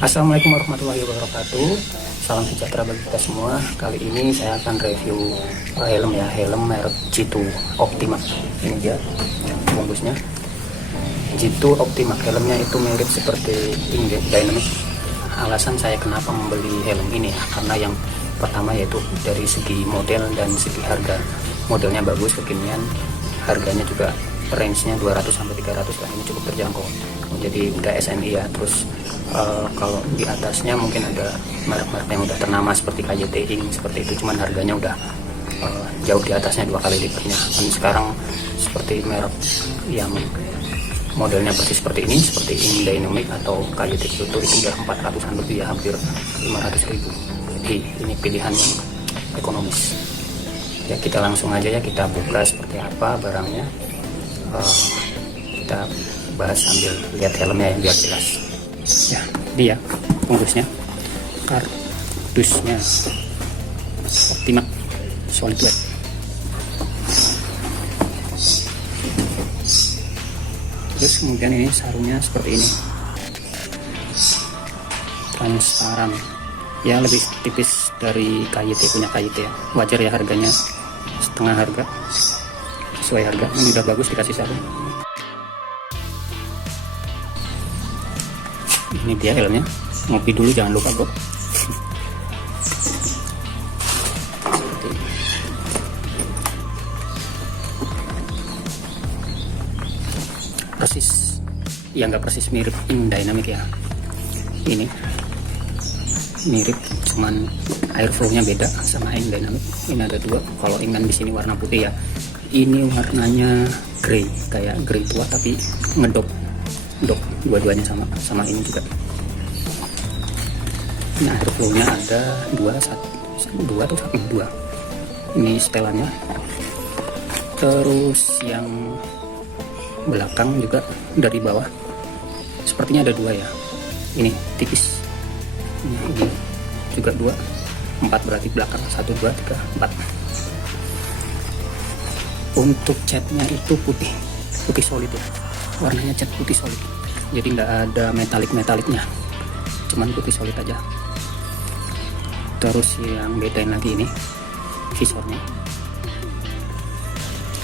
Assalamualaikum warahmatullahi wabarakatuh. Salam sejahtera bagi kita semua. Kali ini saya akan review helm ya, helm merek G2 Optimax. Ini dia bungkusnya. G2 Optimax, helmnya itu mirip seperti Dynamic. Alasan saya kenapa membeli helm ini ya, karena yang pertama yaitu dari segi model dan segi harga. Modelnya bagus, kekinian, harganya juga range-nya 200 sampai 300 lah, ini cukup terjangkau. Jadi udah SNI ya. Terus kalau di atasnya mungkin ada merek-merek yang udah ternama seperti KYT Ink seperti itu, cuman harganya udah jauh di atasnya 2 kali lipatnya. Dan sekarang seperti merek yang modelnya persis seperti ini, seperti Ink Dynamic atau KYT Kyoto, itu udah 400-an lebih ya, hampir 500.000. Jadi ini pilihan yang ekonomis ya. Kita langsung aja ya, kita buka seperti apa barangnya. Kita bahas sambil lihat helmnya yang biar jelas ya. Dia bungkusnya, kardusnya Optimax solid weight. Terus kemudian ini sarungnya seperti ini, transparan ya, lebih tipis dari KYT, punya KYT ya. Wajar ya, harganya setengah harga, sesuai harga. Ini udah bagus dikasih sarung. Ini dia helmnya. Ngopi dulu jangan lupa bro. Persis ya, nggak persis mirip Ink Dynamic ya, ini mirip, cuman airflow-nya beda sama Ink Dynamic. Ini ada dua. Kalau Ink kan di sini warna putih ya, ini warnanya grey, kayak grey tua tapi ngedop dua-duanya sama ini juga. Nah, airflow-nya ada dua atau dua. Ini setelannya. Terus yang belakang juga dari bawah sepertinya ada dua ya. Ini tipis. Ini juga 2, 4 berarti belakang 1, 2, 3, 4. Untuk catnya itu putih solid ya, warnanya cat putih solid, jadi nggak ada metalik-metaliknya, cuman putih solid aja. Terus yang bedain lagi ini visornya,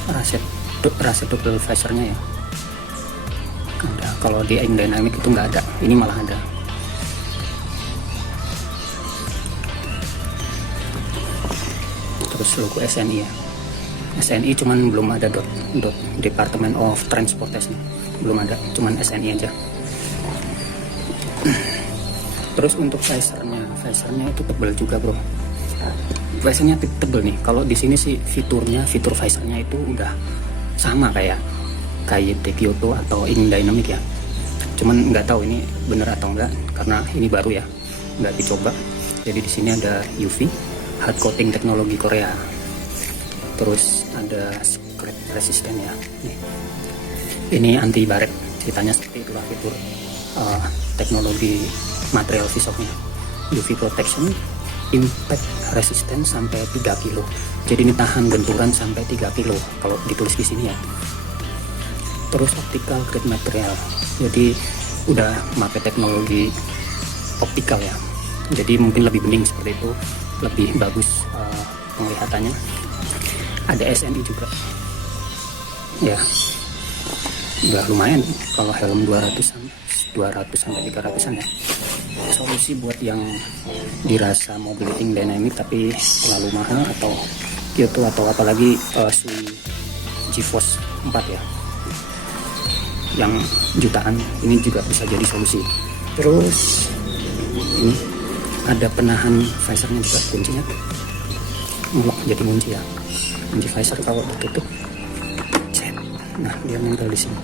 raset double visornya ya. Kalau di Ink Dynamic itu nggak ada, ini malah ada. Terus logo SNI ya, SNI cuman belum ada dot Department of Transportation, belum ada, cuman SNI aja. Terus untuk visornya itu tebal juga bro, visornya tebal nih. Kalau di sini sih fitur visornya itu udah sama kayak KYT Kyoto atau Ink Dynamic ya, cuman nggak tahu ini bener atau enggak karena ini baru ya, nggak dicoba. Jadi di sini ada UV hard coating teknologi Korea, terus ada scratch resistant ya. Ini anti baret, ceritanya seperti itulah fitur teknologi material visornya. UV protection, impact resistant sampai 3 kilo. Jadi ini tahan benturan sampai 3 kilo kalau ditulis di sini ya. Terus optical grade material, jadi udah pakai teknologi optikal ya, jadi mungkin lebih bening seperti itu, lebih bagus penglihatannya. Ada SNI juga ya, udah lumayan kalau helm 200 sampai 300an ya. Solusi buat yang dirasa mau beli Ink Dynamic tapi terlalu mahal, atau Kyoto atau apalagi Sui GeForce 4 ya, yang jutaan, ini juga bisa jadi solusi. Terus ini ada penahan visornya juga, kuncinya ngelok jadi kunci ya, kunci visor kalau ditutup cet, nah dia nempel di sini.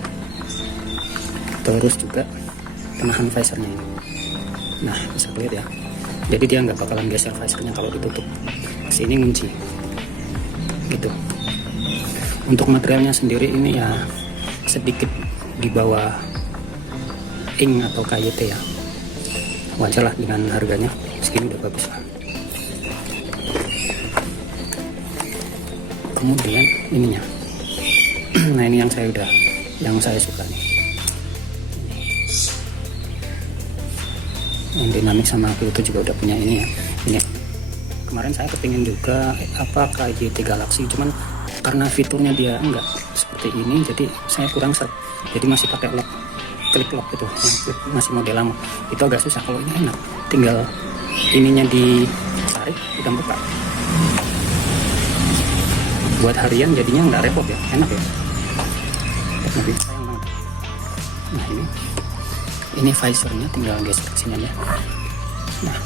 Terus juga penahan visornya ini, nah bisa lihat ya, jadi dia nggak bakalan geser visornya kalau ditutup. Sini kunci gitu. Untuk materialnya sendiri ini ya sedikit di bawah Ink atau KYT ya, wajar lah dengan harganya segini, udah bagus lah. Kemudian ininya, nah ini yang saya suka nih, Yang dynamic sama Pluto juga udah punya ini ya. Ini kemarin saya kepingin juga apa KJT Galaxy, cuman karena fiturnya dia enggak seperti ini, jadi saya kurang serp. Jadi masih pakai lock, klik lock itu, masih model lama. Itu agak susah. Kalau ini enak, tinggal ininya ditarik, udah buka. Buat harian jadinya nggak repot ya, enak ya. Lebih sayang banget. Nah ini visornya, tinggal geser ke sini ya. Nah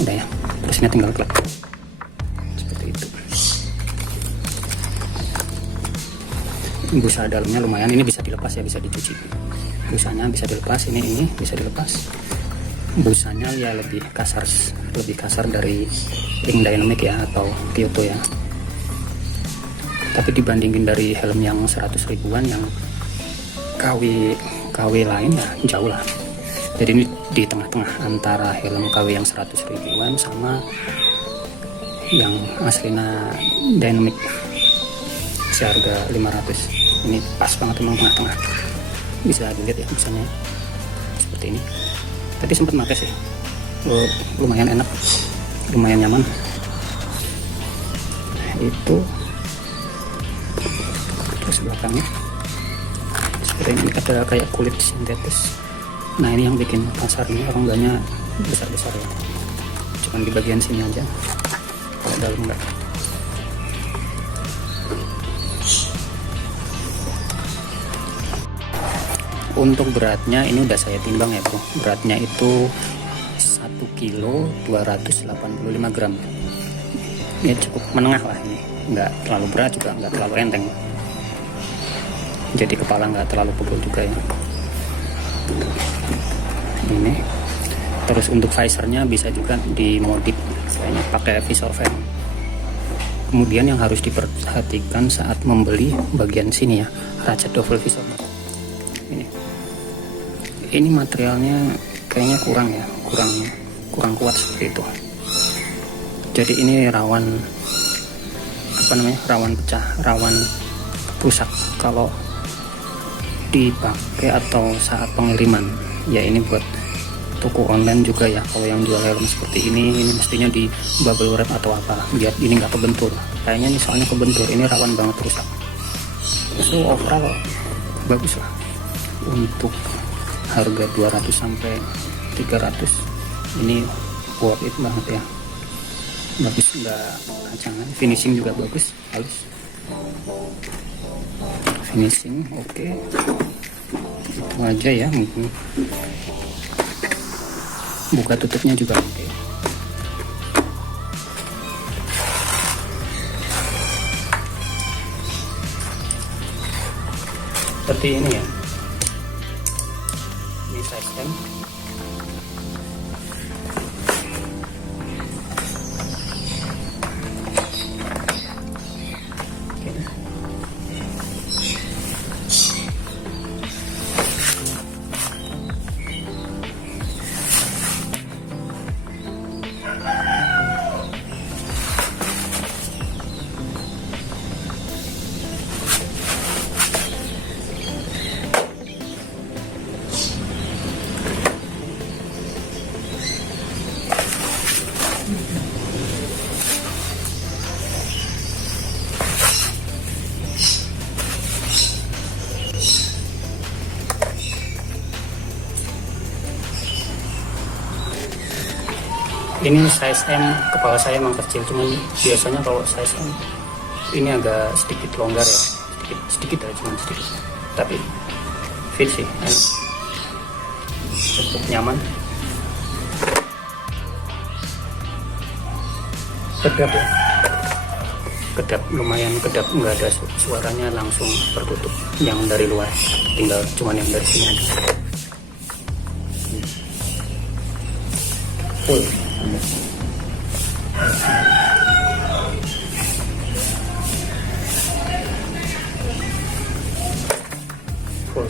udah ya, terus ini tinggal klik seperti itu. Busa dalamnya lumayan, ini bisa dilepas ya, bisa dicuci. Busanya bisa dilepas, ini bisa dilepas. Busanya ya lebih kasar dari Ring Dynamic ya, atau Kyoto ya. Tapi dibandingin dari helm yang 100 ribuan yang KW lain ya jauh lah. Jadi ini di tengah-tengah antara helm KW yang 100 ribuan sama yang aslinya Dynamic seharga 500. Ini pas banget, emang tengah-tengah. Bisa dilihat ya misalnya seperti ini. Tadi sempat pakai sih, lumayan enak, lumayan nyaman. Itu terus belakangnya seperti ini, ada kayak kulit sintetis. Nah ini yang bikin pasarnya rongganya besar-besar ya, cuman di bagian sini aja, kalau dalam enggak. Untuk beratnya ini udah saya timbang ya bro, beratnya itu 1 kilo 285 gram. Ini cukup menengah lah, ini nggak terlalu berat juga nggak terlalu enteng, jadi kepala nggak terlalu pegel juga ya. Ini terus untuk visornya bisa juga dimodif kayaknya pakai visor fan. Kemudian yang harus diperhatikan saat membeli bagian sini ya, raja double visor ini materialnya kayaknya kurang ya, kurang kuat seperti itu. Jadi ini rawan rawan pecah, rawan rusak kalau dipakai atau saat pengiriman ya. Ini buat toko online juga ya, kalau yang jual helm seperti ini mestinya di bubble wrap atau apa biar ini nggak kebentur. Kayaknya ini soalnya kebentur, ini rawan banget rusak. So overall bagus lah, untuk harga 200 sampai 300 ini worth it banget ya. Bagus, nggak rancangan, finishing juga bagus, halus finishing. Oke. Itu aja ya, mungkin buka tutupnya juga oke. Seperti ini ya, ini size M. Ini size M, kepala saya emang kecil, cuman biasanya kalau size M ini agak sedikit longgar ya, sedikit aja, cuman sedikit, tapi fit sih, enak, cukup nyaman, kedap ya, kedap, lumayan kedap, nggak ada suaranya, langsung tertutup. Yang dari luar tinggal cuman yang dari sini aja. Full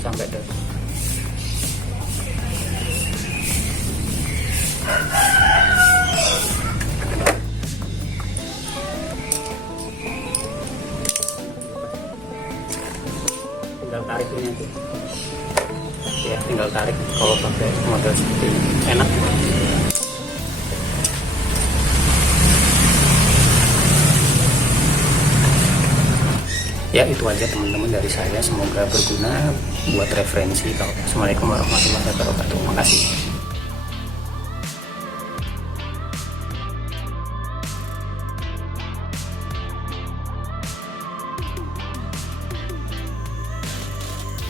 sampai dari tinggal tarik ini tuh ya, tinggal tarik kalau pakai model seperti ini enak. enak. Ya itu aja teman-teman dari saya, semoga berguna buat referensi. Assalamualaikum warahmatullahi wabarakatuh. Makasih.